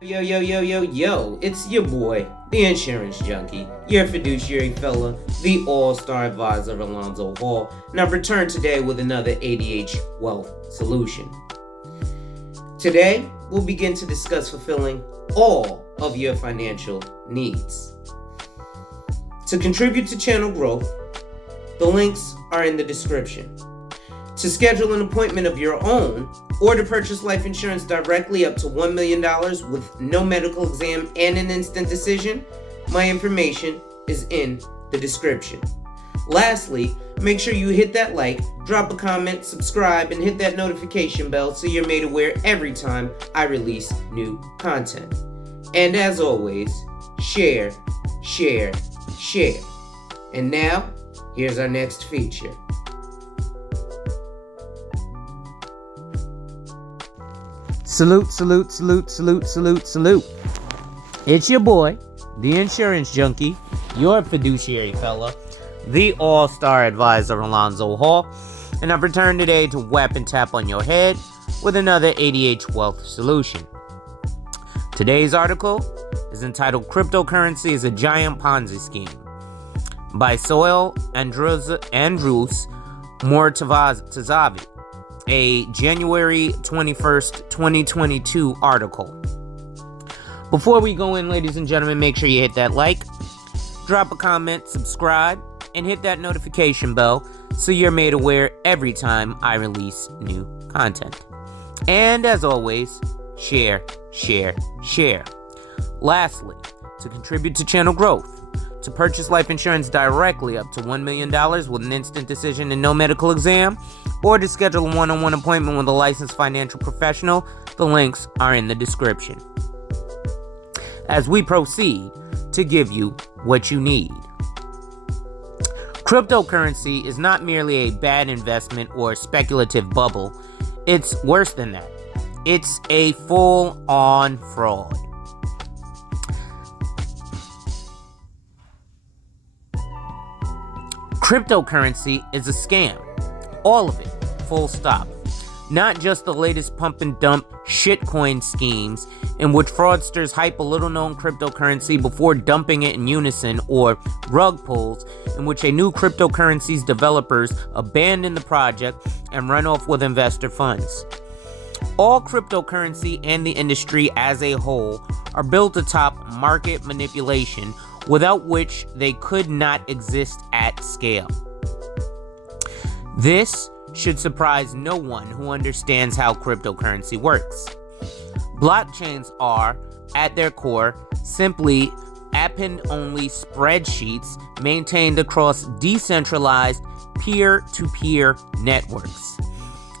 Yo, yo, yo, yo, yo, it's your boy, the insurance junkie, your fiduciary fella, the all-star advisor Alonzo Hall, and I've returned today with another ADH wealth solution. Today, we'll begin to discuss fulfilling all of your financial needs. To contribute to channel growth, the links are in the description. To schedule an appointment of your own, or to purchase life insurance directly up to $1 million with no medical exam and an instant decision, my information is in the description. Lastly, make sure you hit that like, drop a comment, subscribe, and hit that notification bell so you're made aware every time I release new content. And as always, share, share, share. And now, here's our next feature. Salute, salute, salute, salute, salute, salute. It's your boy, the insurance junkie, your fiduciary fella, the all-star advisor Alonzo Hall, and I've returned today to whap and tap on your head with another ADH wealth solution. Today's article is entitled Cryptocurrency is a Giant Ponzi Scheme by Soil Andrus Mortazavi, a January 21st, 2022 article. Before we go in, ladies and gentlemen, make sure you hit that like, drop a comment, subscribe, and hit that notification bell so you're made aware every time I release new content. And as always, share, share, share. Lastly, to contribute to channel growth, to purchase life insurance directly up to $1 million with an instant decision and no medical exam, or to schedule a one-on-one appointment with a licensed financial professional, the links are in the description. As we proceed to give you what you need. Cryptocurrency is not merely a bad investment or speculative bubble. It's worse than that. It's a full-on fraud. Cryptocurrency is a scam. All of it. Full stop. Not just the latest pump and dump shitcoin schemes in which fraudsters hype a little known cryptocurrency before dumping it in unison, or rug pulls in which a new cryptocurrency's developers abandon the project and run off with investor funds. All cryptocurrency and the industry as a whole are built atop market manipulation, without which they could not exist at scale. This should surprise no one who understands how cryptocurrency works. Blockchains are, at their core, simply append-only spreadsheets maintained across decentralized peer-to-peer networks,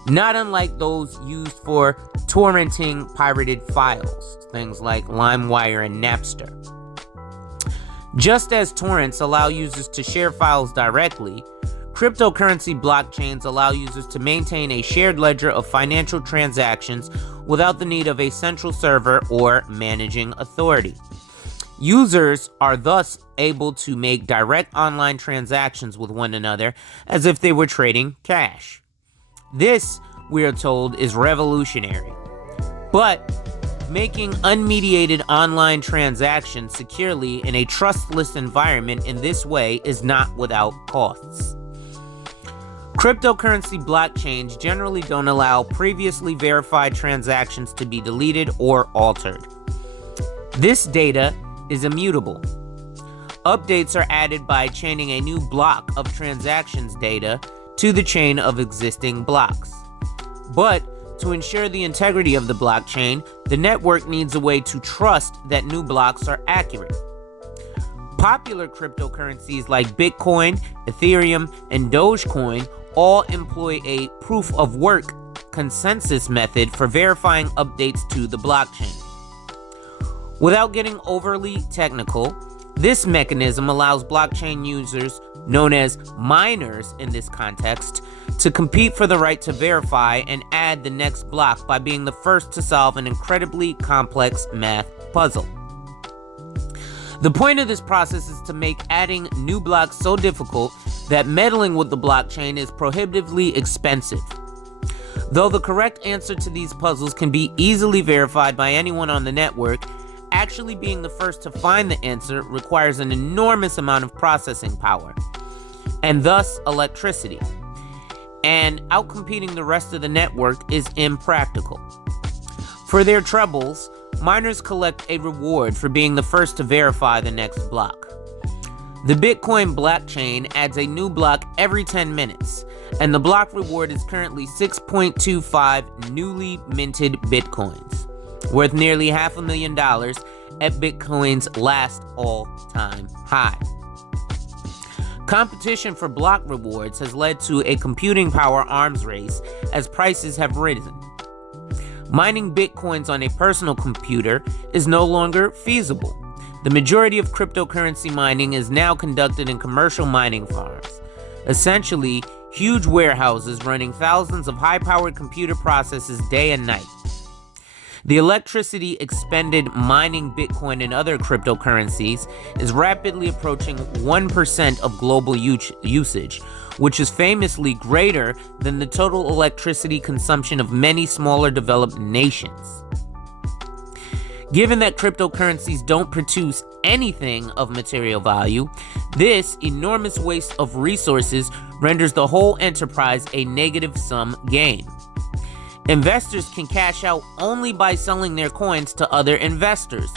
not unlike those used for torrenting pirated files, things like LimeWire and Napster. Just as torrents allow users to share files directly, cryptocurrency blockchains allow users to maintain a shared ledger of financial transactions without the need of a central server or managing authority. Users are thus able to make direct online transactions with one another as if they were trading cash. This, we are told, is revolutionary. But making unmediated online transactions securely in a trustless environment in this way is not without costs. Cryptocurrency blockchains generally don't allow previously verified transactions to be deleted or altered. This data is immutable. Updates are added by chaining a new block of transactions data to the chain of existing blocks. But to ensure the integrity of the blockchain, the network needs a way to trust that new blocks are accurate. Popular cryptocurrencies like Bitcoin, Ethereum, and Dogecoin all employ a proof-of-work consensus method for verifying updates to the blockchain. Without getting overly technical, this mechanism allows blockchain users, known as miners in this context, to compete for the right to verify and add the next block by being the first to solve an incredibly complex math puzzle. The point of this process is to make adding new blocks so difficult that meddling with the blockchain is prohibitively expensive. Though the correct answer to these puzzles can be easily verified by anyone on the network, actually being the first to find the answer requires an enormous amount of processing power, and thus electricity. And outcompeting the rest of the network is impractical. For their troubles, miners collect a reward for being the first to verify the next block. The Bitcoin blockchain adds a new block every 10 minutes, and the block reward is currently 6.25 newly minted Bitcoins, worth nearly $500,000 at Bitcoin's last all-time high. Competition for block rewards has led to a computing power arms race as prices have risen. Mining Bitcoins on a personal computer is no longer feasible. The majority of cryptocurrency mining is now conducted in commercial mining farms, essentially huge warehouses running thousands of high-powered computer processes day and night. The electricity expended mining Bitcoin and other cryptocurrencies is rapidly approaching 1% of global usage, which is famously greater than the total electricity consumption of many smaller developed nations. Given that cryptocurrencies don't produce anything of material value, this enormous waste of resources renders the whole enterprise a negative-sum game. Investors can cash out only by selling their coins to other investors,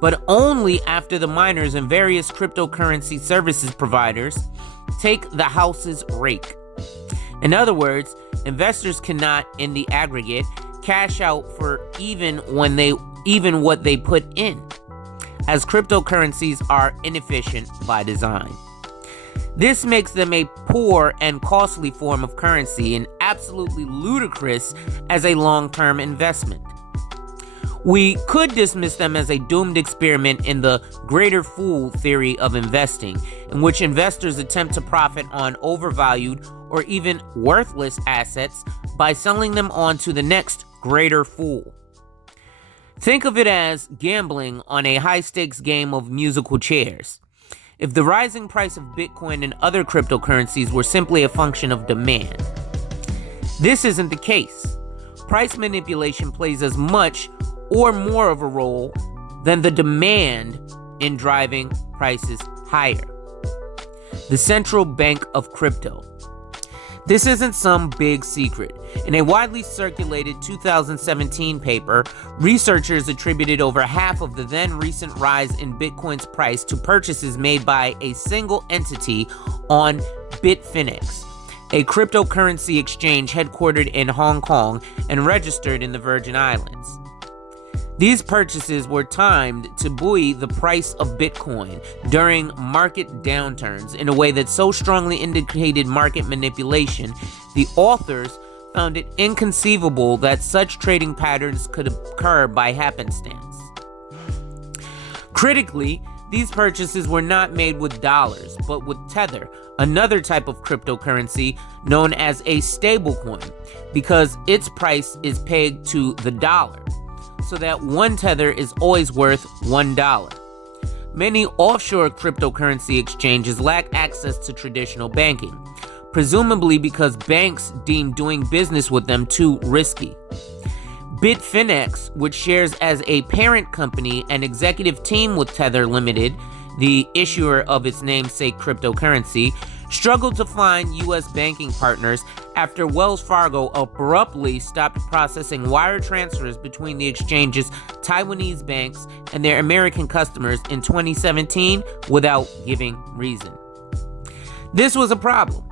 but only after the miners and various cryptocurrency services providers take the house's rake. In other words, investors cannot, in the aggregate, cash out for even what they put in, as cryptocurrencies are inefficient by design. This makes them a poor and costly form of currency and absolutely ludicrous as a long-term investment. We could dismiss them as a doomed experiment in the greater fool theory of investing, in which investors attempt to profit on overvalued or even worthless assets by selling them on to the next greater fool. Think of it as gambling on a high-stakes game of musical chairs. If the rising price of Bitcoin and other cryptocurrencies were simply a function of demand. This isn't the case. Price manipulation plays as much or more of a role than the demand in driving prices higher. The central bank of crypto. This isn't some big secret. In a widely circulated 2017 paper, researchers attributed over half of the then recent rise in Bitcoin's price to purchases made by a single entity on Bitfinex, a cryptocurrency exchange headquartered in Hong Kong and registered in the Virgin Islands. These purchases were timed to buoy the price of Bitcoin during market downturns in a way that so strongly indicated market manipulation, the authors found it inconceivable that such trading patterns could occur by happenstance. Critically, these purchases were not made with dollars, but with Tether, another type of cryptocurrency known as a stablecoin, because its price is pegged to the dollar, so that one Tether is always worth $1. Many offshore cryptocurrency exchanges lack access to traditional banking, presumably because banks deem doing business with them too risky. Bitfinex, which shares as a parent company and executive team with Tether Limited, the issuer of its namesake cryptocurrency, struggled to find U.S. banking partners after Wells Fargo abruptly stopped processing wire transfers between the exchange's Taiwanese banks and their American customers in 2017 without giving reason. This was a problem.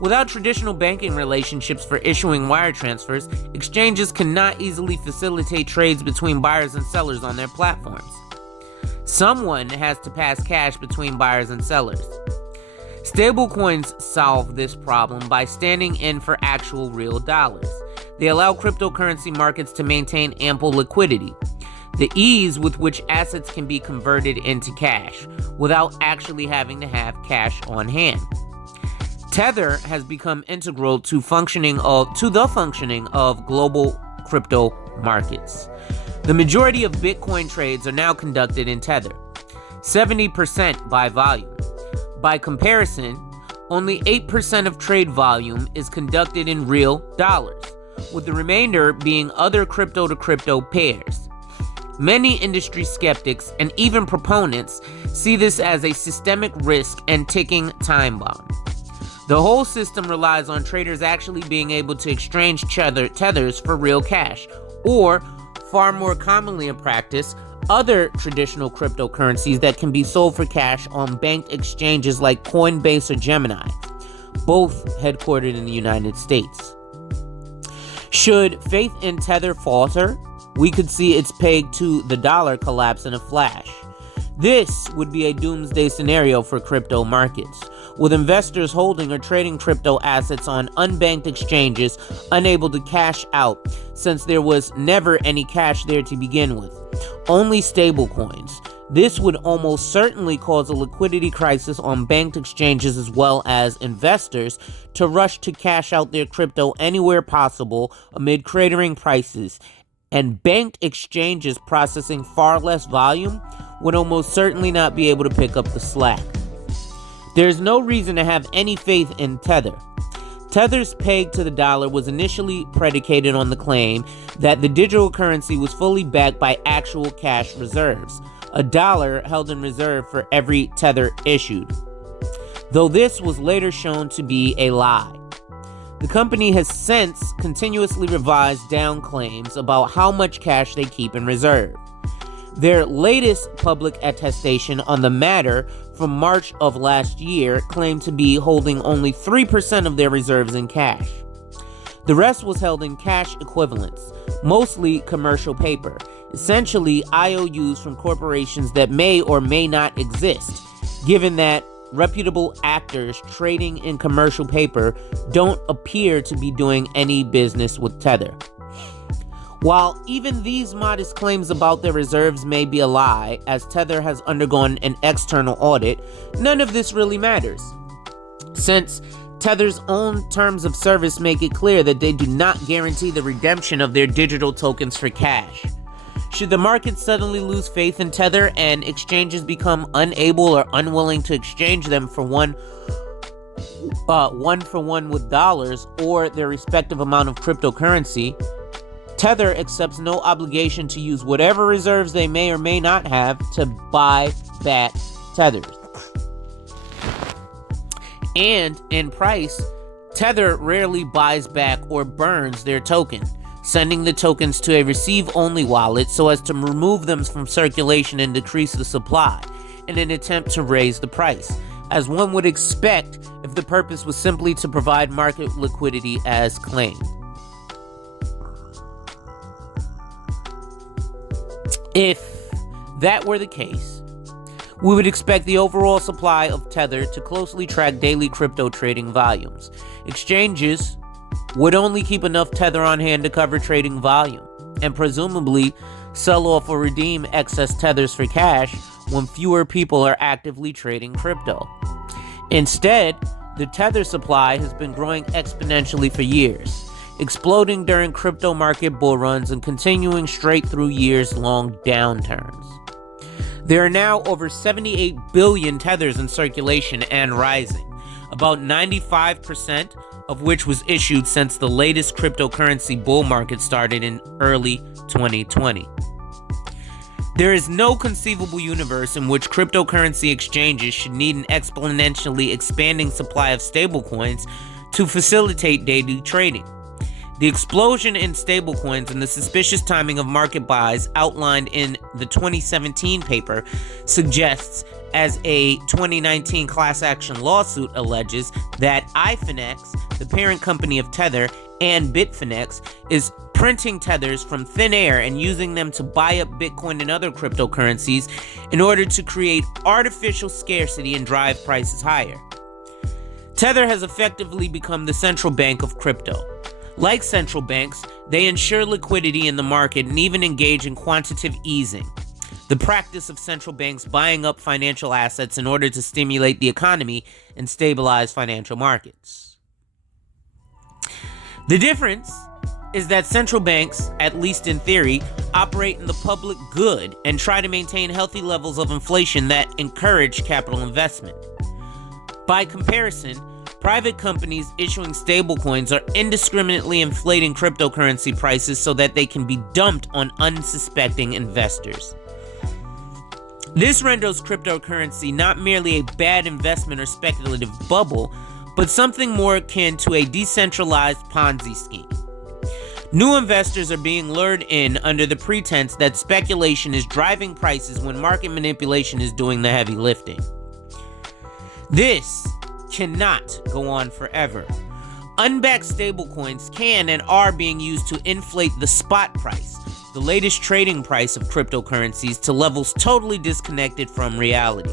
Without traditional banking relationships for issuing wire transfers, exchanges cannot easily facilitate trades between buyers and sellers on their platforms. Someone has to pass cash between buyers and sellers. Stablecoins solve this problem by standing in for actual real dollars. They allow cryptocurrency markets to maintain ample liquidity, the ease with which assets can be converted into cash without actually having to have cash on hand. Tether has become integral to the functioning of global crypto markets. The majority of Bitcoin trades are now conducted in Tether, 70% by volume. By comparison, only 8% of trade volume is conducted in real dollars, with the remainder being other crypto-to-crypto pairs. Many industry skeptics and even proponents see this as a systemic risk and ticking time bomb. The whole system relies on traders actually being able to exchange tethers for real cash, or, far more commonly in practice, other traditional cryptocurrencies that can be sold for cash on banked exchanges like Coinbase or Gemini, both headquartered in the United States. Should faith in Tether falter, we could see its peg to the dollar collapse in a flash. This would be a doomsday scenario for crypto markets, with investors holding or trading crypto assets on unbanked exchanges unable to cash out, since there was never any cash there to begin with, only stablecoins. This would almost certainly cause a liquidity crisis on banked exchanges, as well as investors to rush to cash out their crypto anywhere possible amid cratering prices, and banked exchanges processing far less volume would almost certainly not be able to pick up the slack. There's no reason to have any faith in Tether. Tether's peg to the dollar was initially predicated on the claim that the digital currency was fully backed by actual cash reserves, a dollar held in reserve for every Tether issued, though this was later shown to be a lie. The company has since continuously revised down claims about how much cash they keep in reserve. Their latest public attestation on the matter from March of last year claimed to be holding only 3% of their reserves in cash. The rest was held in cash equivalents, mostly commercial paper, essentially IOUs from corporations that may or may not exist, given that reputable actors trading in commercial paper don't appear to be doing any business with Tether. While even these modest claims about their reserves may be a lie, as Tether has undergone an external audit, none of this really matters, since Tether's own terms of service make it clear that they do not guarantee the redemption of their digital tokens for cash. Should the market suddenly lose faith in Tether and exchanges become unable or unwilling to exchange them for one for one with dollars or their respective amount of cryptocurrency, Tether accepts no obligation to use whatever reserves they may or may not have to buy back Tethers. And in price, Tether rarely buys back or burns their token, sending the tokens to a receive-only wallet so as to remove them from circulation and decrease the supply in an attempt to raise the price, as one would expect if the purpose was simply to provide market liquidity as claimed. If that were the case, we would expect the overall supply of Tether to closely track daily crypto trading volumes. Exchanges would only keep enough Tether on hand to cover trading volume, and presumably sell off or redeem excess Tethers for cash when fewer people are actively trading crypto. Instead, the Tether supply has been growing exponentially for years, exploding during crypto market bull runs and continuing straight through years-long downturns. There are now over 78 billion Tethers in circulation and rising, about 95% of which was issued since the latest cryptocurrency bull market started in early 2020. There is no conceivable universe in which cryptocurrency exchanges should need an exponentially expanding supply of stablecoins to facilitate daily trading. The explosion in stablecoins and the suspicious timing of market buys outlined in the 2017 paper suggests, as a 2019 class action lawsuit alleges, that iFinex, the parent company of Tether, and Bitfinex is printing Tethers from thin air and using them to buy up Bitcoin and other cryptocurrencies in order to create artificial scarcity and drive prices higher. Tether has effectively become the central bank of crypto. Like central banks, they ensure liquidity in the market and even engage in quantitative easing, the practice of central banks buying up financial assets in order to stimulate the economy and stabilize financial markets. The difference is that central banks, at least in theory, operate in the public good and try to maintain healthy levels of inflation that encourage capital investment. By comparison, Private companies issuing stablecoins are indiscriminately inflating cryptocurrency prices so that they can be dumped on unsuspecting investors. This renders cryptocurrency not merely a bad investment or speculative bubble, but something more akin to a decentralized Ponzi scheme. New investors are being lured in under the pretense that speculation is driving prices when market manipulation is doing the heavy lifting. This cannot go on forever. Unbacked stablecoins can and are being used to inflate the spot price, the latest trading price of cryptocurrencies, to levels totally disconnected from reality.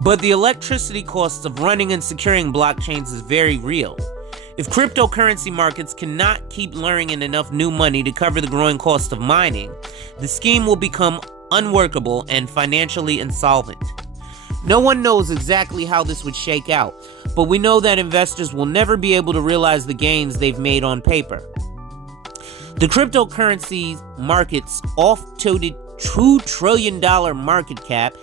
But the electricity costs of running and securing blockchains is very real. If cryptocurrency markets cannot keep luring in enough new money to cover the growing cost of mining, the scheme will become unworkable and financially insolvent. No one knows exactly how this would shake out, but we know that investors will never be able to realize the gains they've made on paper. The cryptocurrency market's oft-touted $2 trillion market cap,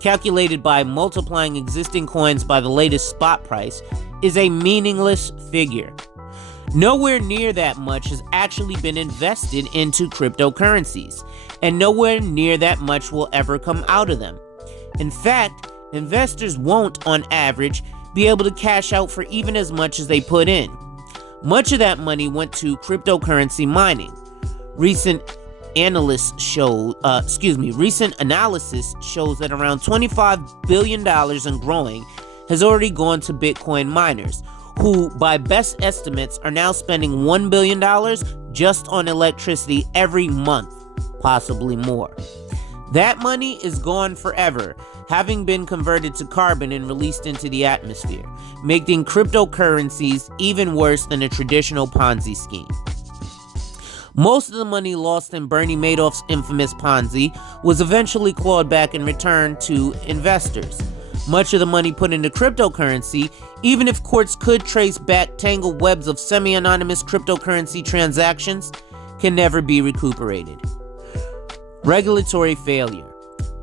calculated by multiplying existing coins by the latest spot price, is a meaningless figure. Nowhere near that much has actually been invested into cryptocurrencies, and nowhere near that much will ever come out of them. In fact, investors won't, on average, be able to cash out for even as much as they put in. Much of that money went to cryptocurrency mining. Recent analysis shows that around $25 billion and growing has already gone to Bitcoin miners, who, by best estimates, are now spending $1 billion just on electricity every month, possibly more. That money is gone forever, having been converted to carbon and released into the atmosphere, making cryptocurrencies even worse than a traditional Ponzi scheme. Most of the money lost in Bernie Madoff's infamous Ponzi was eventually clawed back and returned to investors. Much of the money put into cryptocurrency, even if courts could trace back tangled webs of semi-anonymous cryptocurrency transactions, can never be recuperated. Regulatory failure.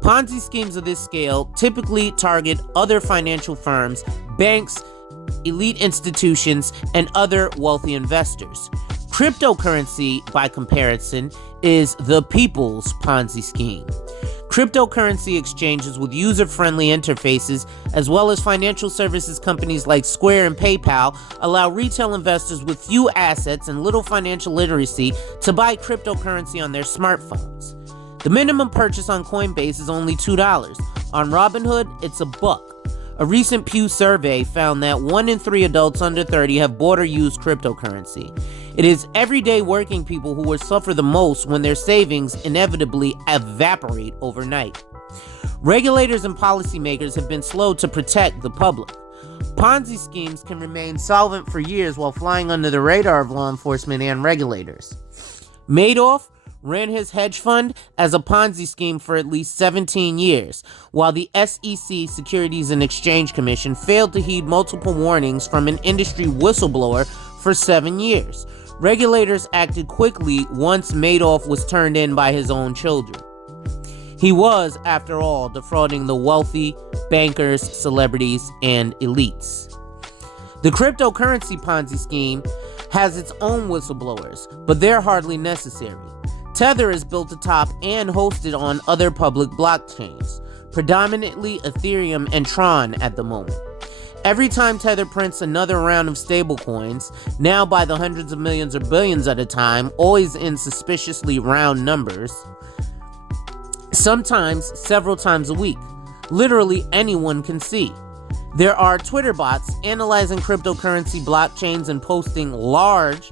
Ponzi schemes of this scale typically target other financial firms, banks, elite institutions, and other wealthy investors. Cryptocurrency, by comparison, is the people's Ponzi scheme. Cryptocurrency exchanges with user-friendly interfaces, as well as financial services companies like Square and PayPal, allow retail investors with few assets and little financial literacy to buy cryptocurrency on their smartphones. The minimum purchase on Coinbase is only $2. On Robinhood, it's $1. A recent Pew survey found that 1 in 3 adults under 30 have bought or used cryptocurrency. It is everyday working people who will suffer the most when their savings inevitably evaporate overnight. Regulators and policymakers have been slow to protect the public. Ponzi schemes can remain solvent for years while flying under the radar of law enforcement and regulators. Madoff ran his hedge fund as a Ponzi scheme for at least 17 years, while the SEC, Securities and Exchange Commission, failed to heed multiple warnings from an industry whistleblower for 7 years. Regulators acted quickly once Madoff was turned in by his own children. He was, after all, defrauding the wealthy, bankers, celebrities, and elites. The cryptocurrency Ponzi scheme has its own whistleblowers, but they're hardly necessary. Tether is built atop and hosted on other public blockchains, predominantly Ethereum and Tron at the moment. Every time Tether prints another round of stablecoins, now by the hundreds of millions or billions at a time, always in suspiciously round numbers, sometimes several times a week, literally anyone can see. There are Twitter bots analyzing cryptocurrency blockchains and posting large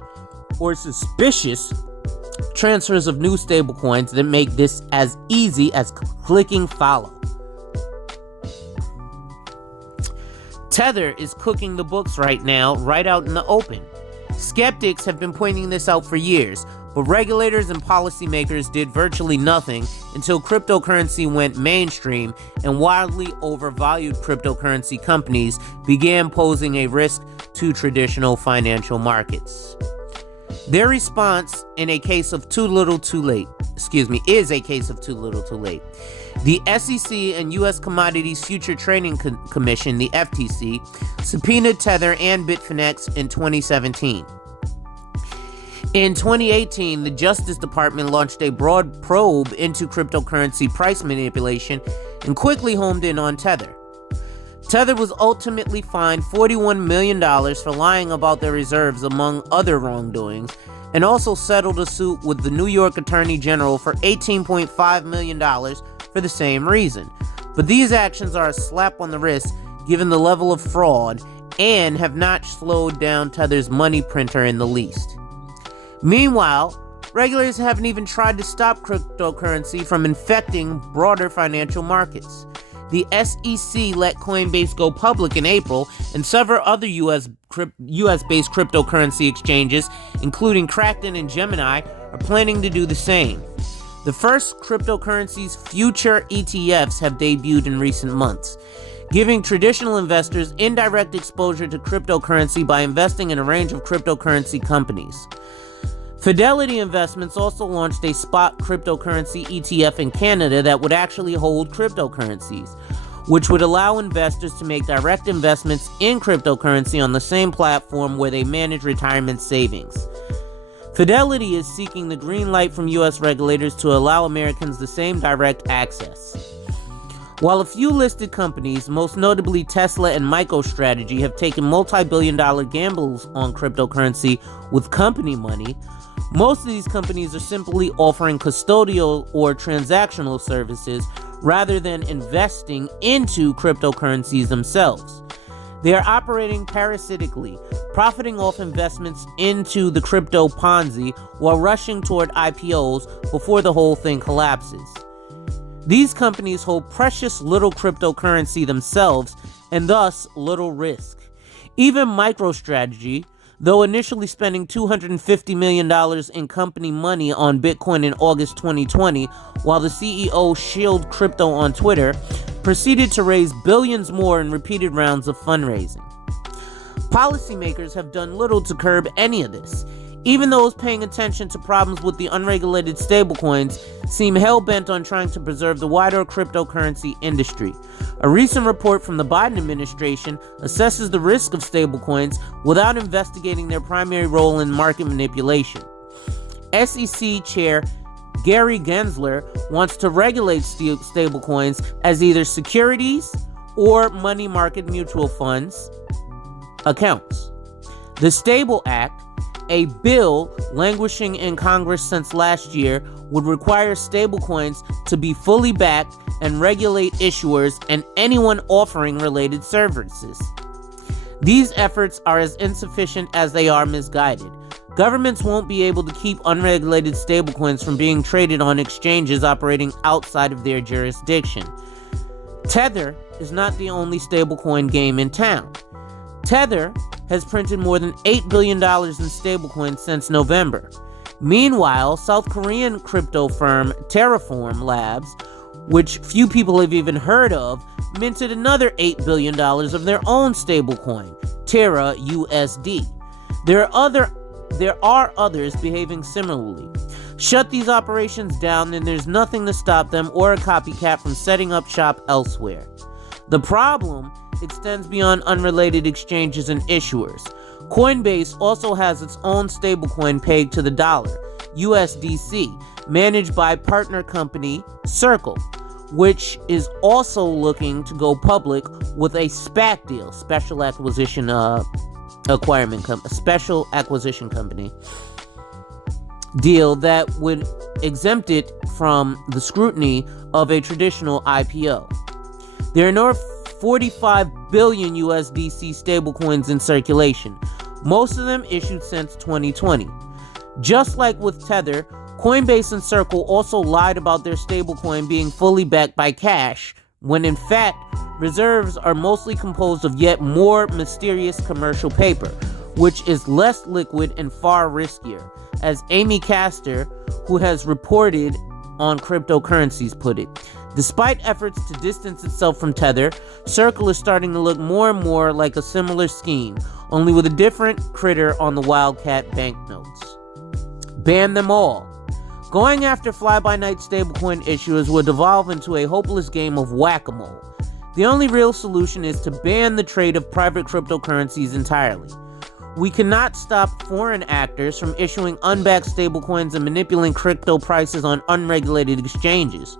or suspicious transfers of new stablecoins that make this as easy as clicking follow. Tether is cooking the books right now, right out in the open. Skeptics have been pointing this out for years, but regulators and policymakers did virtually nothing until cryptocurrency went mainstream and wildly overvalued cryptocurrency companies began posing a risk to traditional financial markets. Their response is a case of too little too late. The SEC and U.S. Commodities Future Trading Commission, the FTC, subpoenaed Tether and Bitfinex in 2017. In 2018, the Justice Department launched a broad probe into cryptocurrency price manipulation and quickly homed in on Tether. Tether was ultimately fined $41 million for lying about their reserves, among other wrongdoings, and also settled a suit with the New York Attorney General for $18.5 million for the same reason. But these actions are a slap on the wrist given the level of fraud and have not slowed down Tether's money printer in the least. Meanwhile, regulators haven't even tried to stop cryptocurrency from infecting broader financial markets. The SEC let Coinbase go public in April, and several other US-based cryptocurrency exchanges, including Kraken and Gemini, are planning to do the same. The first cryptocurrency's future ETFs have debuted in recent months, giving traditional investors indirect exposure to cryptocurrency by investing in a range of cryptocurrency companies. Fidelity Investments also launched a spot cryptocurrency ETF in Canada that would actually hold cryptocurrencies, which would allow investors to make direct investments in cryptocurrency on the same platform where they manage retirement savings. Fidelity is seeking the green light from U.S. regulators to allow Americans the same direct access. While a few listed companies, most notably Tesla and MicroStrategy, have taken multi-billion-dollar gambles on cryptocurrency with company money, most of these companies are simply offering custodial or transactional services rather than investing into cryptocurrencies themselves. They are operating parasitically, profiting off investments into the crypto ponzi while rushing toward IPOs before the whole thing collapses. These companies hold precious little cryptocurrency themselves and thus little risk. Even MicroStrategy, though initially spending $250 million in company money on Bitcoin in August 2020, while the CEO shilled crypto on Twitter, proceeded to raise billions more in repeated rounds of fundraising. Policymakers have done little to curb any of this. Even those paying attention to problems with the unregulated stablecoins seem hell-bent on trying to preserve the wider cryptocurrency industry. A recent report from the Biden administration assesses the risk of stablecoins without investigating their primary role in market manipulation. SEC Chair Gary Gensler wants to regulate stablecoins as either securities or money market mutual funds accounts. The Stable Act, a bill languishing in Congress since last year, would require stablecoins to be fully backed and regulate issuers and anyone offering related services. These efforts are as insufficient as they are misguided. Governments won't be able to keep unregulated stablecoins from being traded on exchanges operating outside of their jurisdiction. Tether is not the only stablecoin game in town. Tether has printed more than $8 billion in stablecoins since November. Meanwhile, South Korean crypto firm Terraform Labs, which few people have even heard of, minted another $8 billion of their own stablecoin, Terra USD. There are others behaving similarly. Shut these operations down and there's nothing to stop them or a copycat from setting up shop elsewhere. The problem extends beyond unrelated exchanges and issuers. Coinbase also has its own stablecoin pegged to the dollar, USDC, managed by partner company Circle, which is also looking to go public with a SPAC deal, special acquisition company deal that would exempt it from the scrutiny of a traditional IPO. There are no 45 billion USDC stablecoins in circulation, most of them issued since 2020. Just like with Tether, Coinbase and Circle also lied about their stablecoin being fully backed by cash, when in fact, reserves are mostly composed of yet more mysterious commercial paper, which is less liquid and far riskier, as Amy Castor, who has reported on cryptocurrencies, put it. Despite efforts to distance itself from Tether, Circle is starting to look more and more like a similar scheme, only with a different critter on the Wildcat banknotes. Ban them all. Going after fly-by-night stablecoin issuers would devolve into a hopeless game of whack-a-mole. The only real solution is to ban the trade of private cryptocurrencies entirely. We cannot stop foreign actors from issuing unbacked stablecoins and manipulating crypto prices on unregulated exchanges.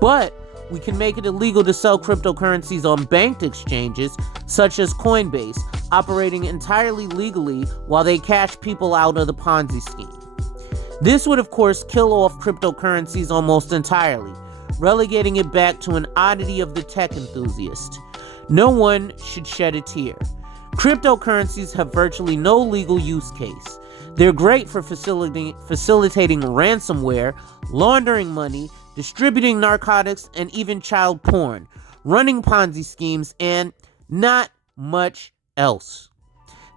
But we can make it illegal to sell cryptocurrencies on banked exchanges, such as Coinbase, operating entirely legally while they cash people out of the Ponzi scheme. This would, of course, kill off cryptocurrencies almost entirely, relegating it back to an oddity of the tech enthusiast. No one should shed a tear. Cryptocurrencies have virtually no legal use case. They're great for facilitating ransomware, laundering money, distributing narcotics, and even child porn, running Ponzi schemes, and not much else.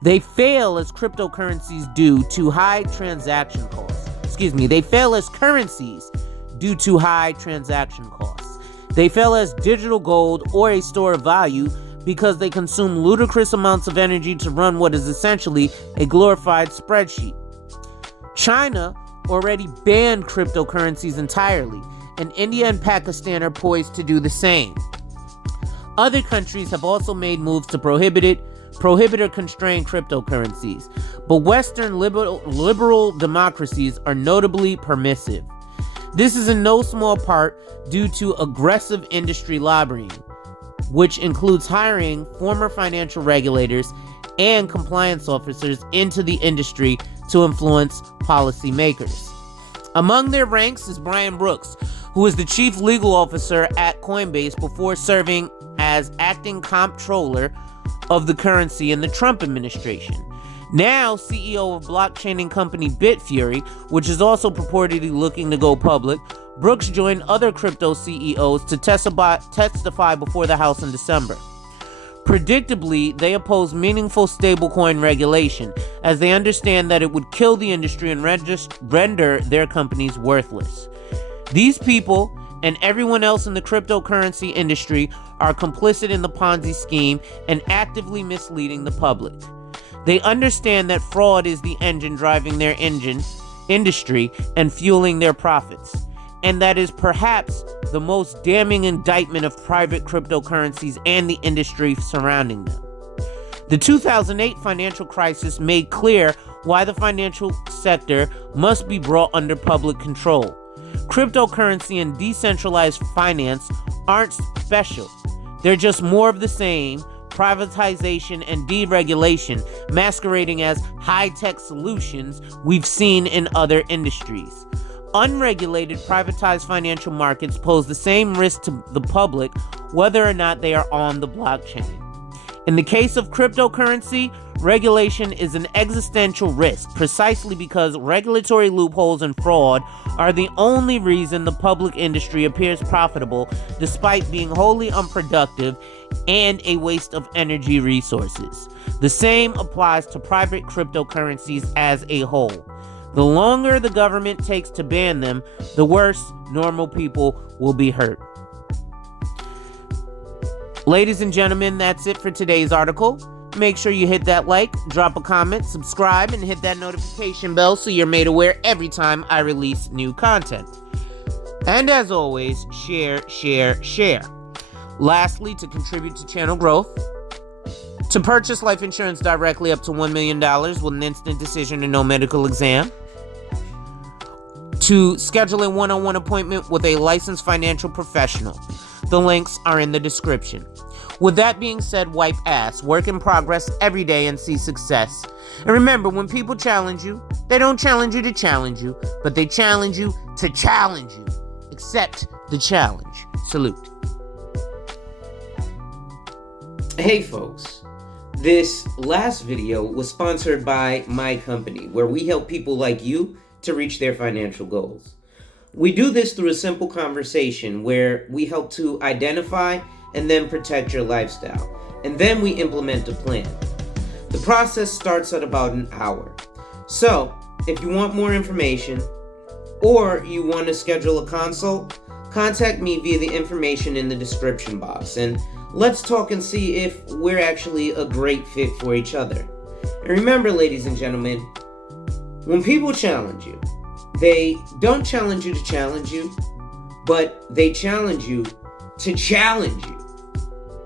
They fail as cryptocurrencies due to high transaction costs. They fail as currencies due to high transaction costs. They fail as digital gold or a store of value because they consume ludicrous amounts of energy to run what is essentially a glorified spreadsheet. China already banned cryptocurrencies entirely, and India and Pakistan are poised to do the same. Other countries have also made moves to prohibit or constrain cryptocurrencies, but Western liberal democracies are notably permissive. This is in no small part due to aggressive industry lobbying, which includes hiring former financial regulators and compliance officers into the industry to influence policymakers. Among their ranks is Brian Brooks, who is the chief legal officer at Coinbase before serving as acting comptroller of the currency in the Trump administration. Now CEO of blockchaining company Bitfury, which is also purportedly looking to go public, Brooks joined other crypto CEOs to testify before the House in December. Predictably, they oppose meaningful stablecoin regulation, as they understand that it would kill the industry and render their companies worthless. These people and everyone else in the cryptocurrency industry are complicit in the Ponzi scheme and actively misleading the public. They understand that fraud is the engine driving their industry and fueling their profits. And that is perhaps the most damning indictment of private cryptocurrencies and the industry surrounding them. The 2008 financial crisis made clear why the financial sector must be brought under public control. Cryptocurrency and decentralized finance aren't special. They're just more of the same, privatization and deregulation masquerading as high-tech solutions we've seen in other industries. Unregulated, privatized financial markets pose the same risk to the public whether or not they are on the blockchain. In the case of cryptocurrency, regulation is an existential risk precisely because regulatory loopholes and fraud are the only reason the public industry appears profitable despite being wholly unproductive and a waste of energy resources. The same applies to private cryptocurrencies as a whole. The longer the government takes to ban them, the worse normal people will be hurt. Ladies and gentlemen, that's it for today's article. Make sure you hit that like, drop a comment, subscribe, and hit that notification bell so you're made aware every time I release new content. And as always, share, share, share. Lastly, to contribute to channel growth, to purchase life insurance directly up to $1 million with an instant decision and no medical exam, to schedule a one-on-one appointment with a licensed financial professional. The links are in the description. With that being said, wipe ass, work in progress every day and see success. And remember, when people challenge you, they don't challenge you to challenge you, but they challenge you to challenge you. Accept the challenge. Salute. Hey folks, this last video was sponsored by my company, where we help people like you to reach their financial goals. We do this through a simple conversation where we help to identify and then protect your lifestyle, and then we implement a plan. The process starts at about an hour. So, if you want more information or you want to schedule a consult, contact me via the information in the description box, and let's talk and see if we're actually a great fit for each other. And remember, ladies and gentlemen, when people challenge you, They don't challenge you to challenge you, but they challenge you to challenge you.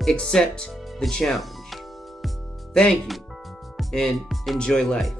Accept the challenge. Thank you, and enjoy life.